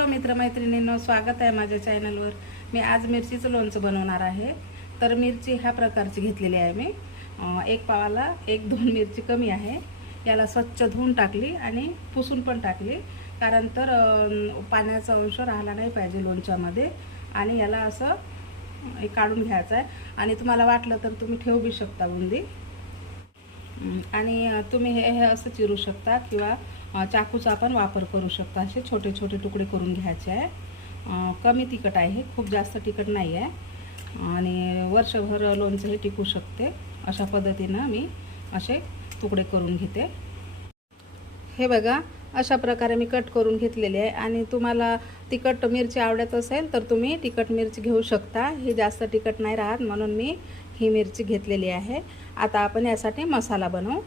Hello मित्रमैत्रिणींनो स्वागत आहे माझ्या चॅनलवर मी आज मिरचीचं लोणचं बनवणार आहे. तर मिरची ह्या प्रकारची घेतलेली आहे मी. एक पावाला एक दोन मिरची कमी आहे. याला स्वच्छ धुवून टाकली आणि पुसून पण टाकली. कारण तर पाण्याचा अंश राहिला नाही पाहिजे लोणच्यामध्ये. आणि याला असं काढून घ्यायचं आहे. आणि तुम्हाला वाटलं तर तुम्ही ठेवू बी शकता बुंदी. आणि तुम्ही हे हे असं चिरू शकता किंवा चाकूचा पण वापर करू शकता. असे छोटे छोटे तुकडे करून घ्यायचे आहे. कमी तिखट आहे हे. खूप जास्त तिखट नाही आहे. आणि वर्षभर लोणचं हे टिकू शकते. अशा पद्धतीनं मी असे तुकडे करून घेते. हे बघा अशा प्रकारे मी कट करून घेतलेले आहे. आणि तुम्हाला तिखट मिरची आवडत असेल तर तुम्ही तिखट मिरची घेऊ शकता. ही जास्त तिखट नाही राहत म्हणून मी ही मिरची घेतलेली आहे. आता आपण यासाठी मसाला बनवू.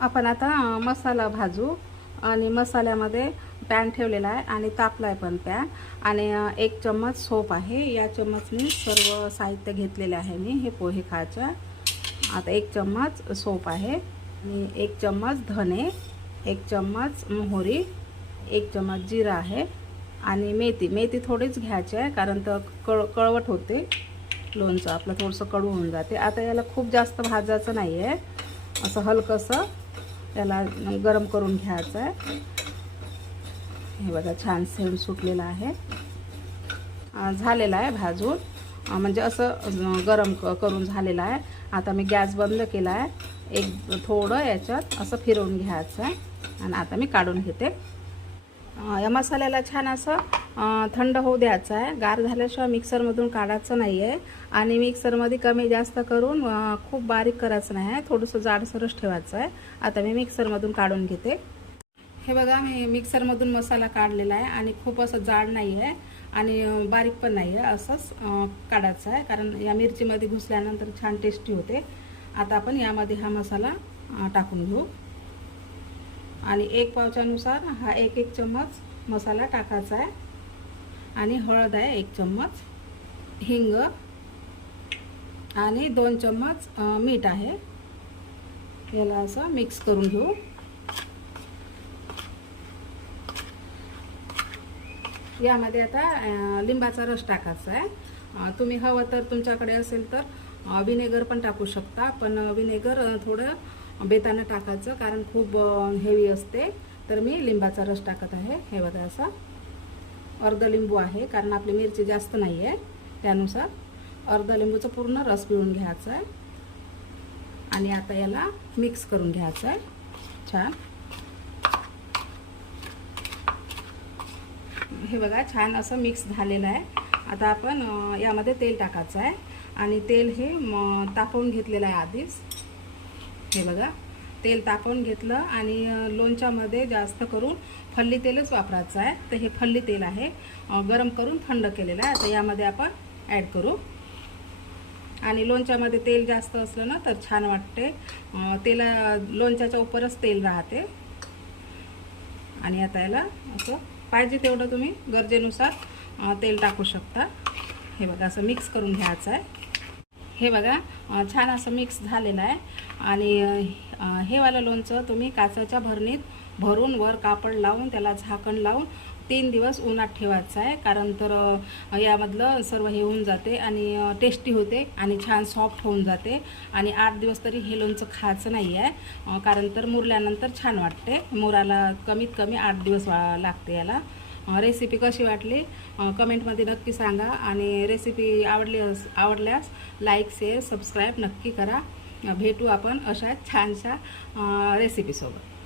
आपण आता मसाला भाजू आणि मसाल्यामध्ये पॅन ठेवलेला आहे आणि तापला आहे पण पॅन. आणि एक चम्मच सोप आहे. या चम्मचने सर्व साहित्य घेतलेले आहे मी हे पोहे खायचं. आता एक चम्मच सोप आहे. आणि एक चम्मच धने एक चम्मच मोहरी एक चम्मच जिरा आहे. आणि मेथी मेथी थोडीच घ्यायची आहे कारण तर कळ कळवट होते. लोणचं आपलं थोडंसं कडू होऊन जाते. आता याला खूप जास्त भाजायचं नाही आहे असं हलकंसं त्याला गरम करून घ्यायचं आहे हे बघा छान सेम सुटलेलं आहे. झालेला झालेलं आहे भाजून. म्हणजे असं गरम क करून झालेलं आहे. आता मी गॅस बंद केला आहे एक थोडं याच्यात असं फिरवून घ्यायचं आहे आणि आता मी काढून घेते. या मसाल्याला छान असं थंड होऊ द्यायचं आहे. गार झाल्याशिवाय मिक्सरमधून काढायचं नाही आहे आणि मिक्सरमध्ये कमी जास्त करून खूप बारीक करायचं नाही आहे. थोडंसं जाडसरच ठेवायचं आहे. आता मी मिक्सरमधून काढून घेते. हे बघा मी मिक्सरमधून मसाला काढलेला आहे आणि खूप असं जाड नाही आहे आणि बारीक पण नाही आहे असंच काढायचं आहे. कारण या मिरचीमध्ये घुसल्यानंतर छान टेस्टी होते. आता आपण यामध्ये हा मसाला टाकून घेऊ. आणि एक पावच्यानुसार हा एक एक चम्मच मसाला टाकायचा आहे. आणि हळद आहे एक चम्मच हिंग आणि दोन चम्मच मीठ आहे. याला असं मिक्स करून घेऊ. यामध्ये आता लिंबाचा रस टाकायचा आहे. तुम्ही हवं तर तुमच्याकडे असेल तर विनेगर पण टाकू शकता पण विनेगर थोडं बेतानं टाकायचं कारण खूप हेवी असते. तर मी लिंबाचा रस टाकत आहे. हे बघा असा. अर्ध लिंबू आहे कारण आपली मिरची जास्त नाही आहे त्यानुसार अर्ध लिंबूचा पूर्ण रस पिळून घ्यायचा आहे. आणि आता याला मिक्स करून घ्यायचं आहे. छान. हे बघा छान असं मिक्स झालेलं आहे. आता आपण यामध्ये तेल टाकायचं आहे. आणि तेल हे तापवून घेतलेलं आहे आधीच. हे बघा. तेल तापवून घेतलं आणि लोणच्यामध्ये जास्त करून फल्ली तेलच वापरायचं आहे. तर हे फल्ली तेल आहे. गरम करून थंड केलेलं आहे. तर यामध्ये आपण ॲड करू. आणि लोणच्यामध्ये तेल जास्त असलं ना तर छान वाटते. तेला लोणच्याच्या उपरच तेल राहते. आणि आता याला असं पाहिजे तेवढं तुम्ही गरजेनुसार तेल टाकू शकता. हे बघा असं मिक्स करून घ्यायचं आहे. हे बघा छान असं मिक्स झालेलं आहे. आणि हेवालं हे वालं लोणचं तुम्ही काचेच्या भरणीत भरून वर कापड लावून त्याला झाकण लावून तीन दिवस उन्हात ठेवायचं आहे. कारण तर यामधलं सर्व हे होऊन जाते आणि टेस्टी होते आणि छान सॉफ्ट होऊन जाते. आणि आठ दिवस तरी हे लोणचं खायचं नाही आहे. कारण तर मुरल्यानंतर छान वाटते. मुराला कमीत कमी आठ दिवस वा लागते याला. रेसिपी कशी वाटली कमेंटमध्ये नक्की सांगा. आणि रेसिपी आवडली अस आवडल्यास लाईक शेअर सबस्क्राईब नक्की करा. भेटू आपण अशा छानशा रेसिपीसोबत